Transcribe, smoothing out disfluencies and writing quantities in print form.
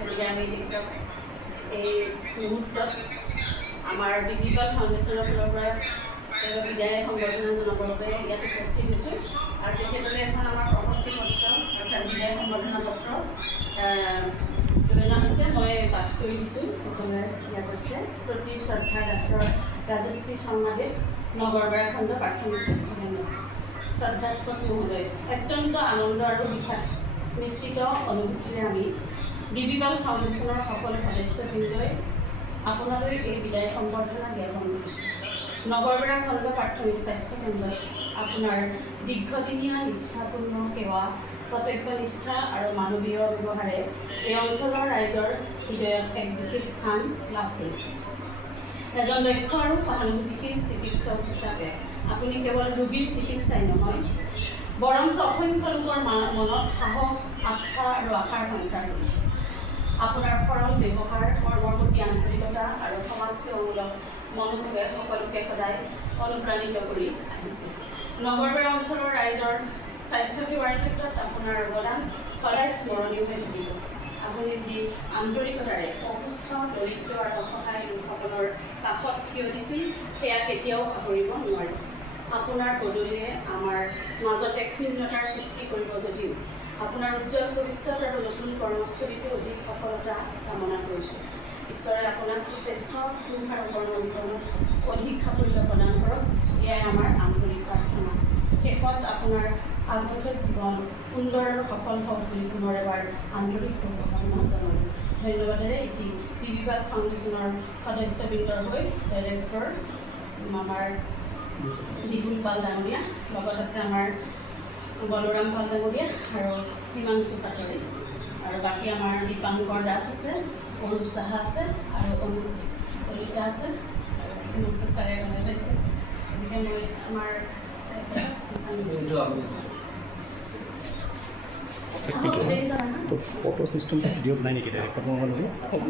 গতিকে আমি এই মুহূৰ্তত আমাৰ বিবিপাল ফাউণ্ডেশ্যনৰ ফালৰ পৰা বিদায় সম্বৰ্ধনা জনাবৰ বাবে ইয়াত উপস্থিত হৈছোঁ আৰু তেখেতলৈ এখন আমাৰ প্ৰশস্তি পত্ৰ অৰ্থাৎ বিদায় সম্বৰ্ধনা পত্ৰ লৈ অনা হৈছে। মই পাঠ কৰি দিছোঁ সকলোৱে ইয়াৰ পক্ষে। প্ৰতি শ্ৰদ্ধা ডাক্তৰ ৰাজশ্ৰী শৰ্মাদেৱ, নগৰবেৰা খণ্ড প্ৰাথমিক স্বাস্থ্য কেন্দ্ৰ। শ্ৰদ্ধাস্পদ মহোদয়, অত্যন্ত আনন্দ আৰু বিষাদ মিশ্ৰিত অনুভূতিৰে আমি বিবিপাল ফাউণ্ডেশ্যনৰ সকলো সদস্যবৃন্দই আপোনালৈ এই বিদায় সম্বৰ্ধনা জ্ঞাপন কৰিছোঁ। নগৰবেৰা খণ্ড প্ৰাথমিক স্বাস্থ্য কেন্দ্ৰত আপোনাৰ দীৰ্ঘদিনীয়া নিষ্ঠাপূৰ্ণ সেৱা, কৰ্তব্যনিষ্ঠা আৰু মানৱীয় ব্যৱহাৰে এই অঞ্চলৰ ৰাইজৰ হৃদয়ত এক বিশেষ স্থান লাভ কৰিছে। এজন দক্ষ আৰু সহানুভূতিশীল চিকিৎসক হিচাপে আপুনি কেৱল ৰোগীৰ চিকিৎসাই নহয়, বৰঞ্চ অসংখ্য লোকৰ মনত সাহস, আস্থা আৰু আশাৰ সঞ্চাৰ কৰিছে। আপোনাৰ সৰল ব্যৱহাৰ, কৰ্মৰ প্ৰতি আন্তৰিকতা আৰু সমাজসেৱামূলক মনোভাৱে সকলোকে সদায় অনুপ্ৰাণিত কৰি আহিছে। নগৰবেৰা অঞ্চলৰ ৰাইজৰ স্বাস্থ্যসেৱাৰ ক্ষেত্ৰত আপোনাৰ অৱদান সদায় স্মৰণীয় হৈ থাকিব। আপুনি যি আন্তৰিকতাৰে অসুস্থ, দৰিদ্ৰ আৰু অসহায় লোকসকলৰ কাষত থিয় দিছিল, সেয়া কেতিয়াও পাহৰিব নোৱাৰে। আপোনাৰ পদূলিয়ে আমাৰ মাজত এক শূন্যতাৰ সৃষ্টি কৰিব যদিও আপোনাৰ উজ্জ্বল ভৱিষ্যত আৰু নতুন কৰ্মস্থলীতো অধিক সফলতা কামনা কৰিছোঁ। ঈশ্বৰে আপোনাক সুস্বাস্থ্য, সুখ আৰু কৰ্মজীৱনত অধিক সাফল্য প্ৰদান কৰক, এয়াই আমাৰ আন্তৰিক প্ৰাৰ্থনা। শেষত আপোনাৰ আগন্তুক জীৱন সুন্দৰ আৰু সফল হওক বুলি পুনৰ এবাৰ আন্তৰিক শুভকামনা জনালোঁ। ধন্যবাদেৰে এটি বিবিপাল ফাউণ্ডেশ্যনৰ সদস্যবৃন্দৰ হৈ ডাইৰেক্টৰ আমাৰ দিগুল পাল ডাঙৰীয়া, লগত আছে আমাৰ বলোৰাম পাল ডাঙৰীয়া আৰু হিমাংশু পাটৰি, আৰু বাকী আমাৰ দীপাংকৰ দাস আছে, অৰুপ সাহা আছে আৰু অনুপ কলিতা আছে আৰু হিমন্ত ছাৰে গমে পাইছে। গতিকে মই আমাৰ ফটো সিস্টেম ভিডিঅ'ত নাই নেকি ডাইৰেক্ট